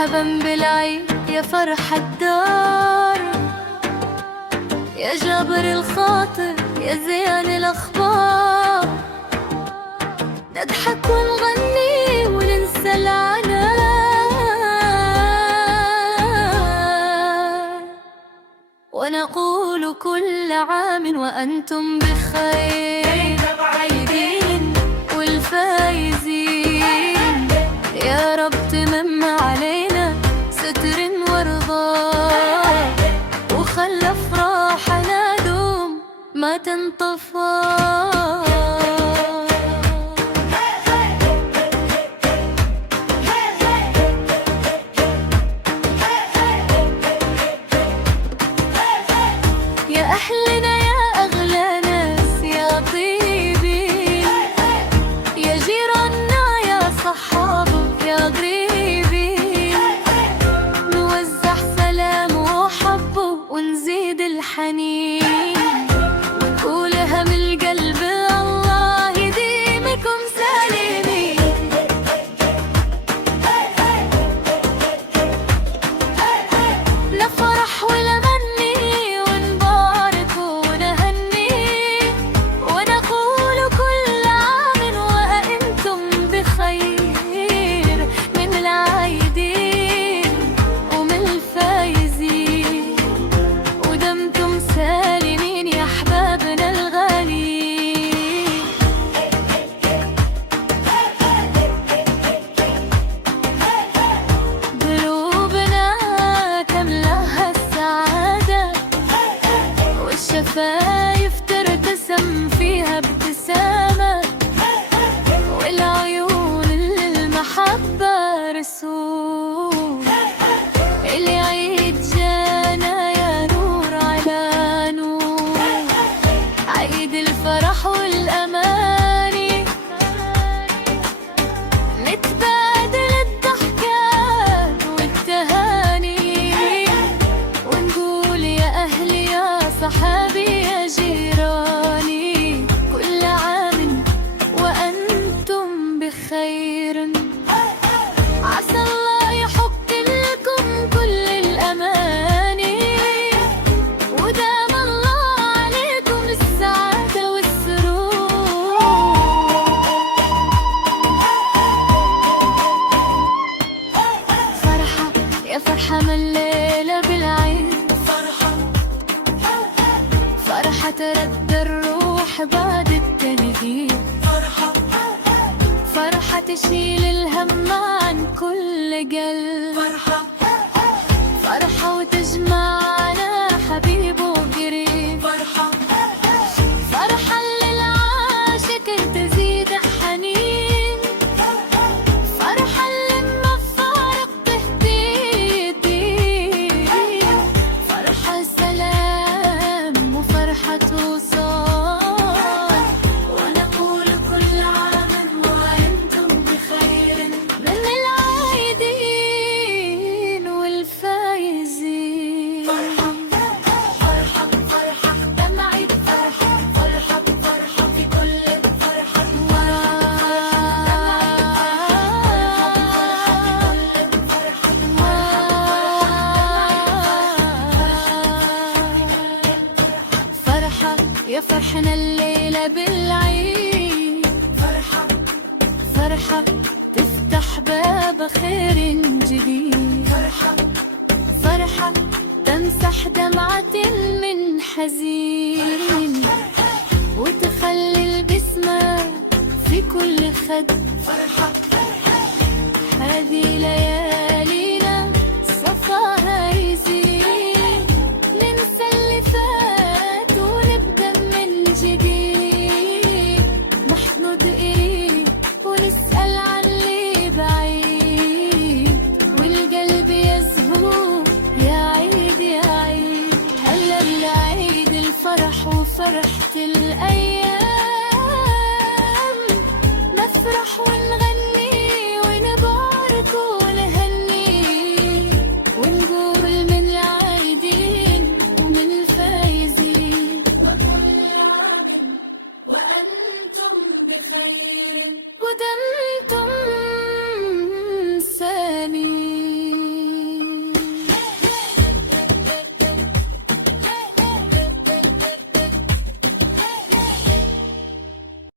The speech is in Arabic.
مرحبا بالعيد يا فرح الدار، يا جابر الخاطر يا زين الأخبار. نضحك ونغني وننسى العناء، ونقول كل عام وأنتم بخير، عيدين والفايزين. يا رب تمم علينا ستر ورضا، وخلى أفراحنا دوم ما تنطفى. يا أهلنا يا أغلى ناس يا طيبين، يا جيراننا يا صحابة يا قريبين. نوزع سلام وحب ونزيد الحنين، ونقولها من القلب الله يديمكم سالمين. نفرح ونغني ونبارك ونهني، ونقول كل عام وأنتم بخير، من العايدين ومن الفايزين. ودمتم سالمين يا أحبابنا الغاليين. قلوبنا تملاها السعادة، والشفايف ترتسم فيها ابتسامة، والعيون للمحبة رسوم. العيد جانا يا نور على نور، عيد الفرح والأماني. نتبادل الضحكات والتهاني، ونقول يا أهلي يا صحابي يا جيراني، كل عام وأنتم بخير. عسى الله يحق لكم كل الأماني، ودام الله عليكم السعادة والسرور. فرحة يا فرحة من الليلة بالعيد، فرحة ترد الروح بعد التنهيد. فرحة تشيل الهم عن كل قلب. فرحة وتجمعنا حبيب وقريب. فرحة للعاشق تزيد حنين. فرحة لما فارق تهديد. فرحة سلام وفرحة وصال، ونقول كل عام وأنتم بخير، من العايدين والفايزين. فرحة فرحة دمعة فرحة، فرحة فرحة في كل فرحة. فرحة يا فرحنا الليلة بالعيد. فرحة تفتح باب خير جديد. فرحة تمسح دمعة من حزين، وتخلي البسمة في كل خد. هذه ليالينا صفاها يزين، ننسى اللي فات ونبدأ من جديد. نحمد إيه ونسأل عن اللي بعيد، والقلب يزهو يا عيد يا عيد. هلا بالعيد الفرح وفرحة الأيام، نفرح ونغني ونبارك ونهني، ونقول من العايدين ومن الفايزين، وكل عام وأنتم بخير.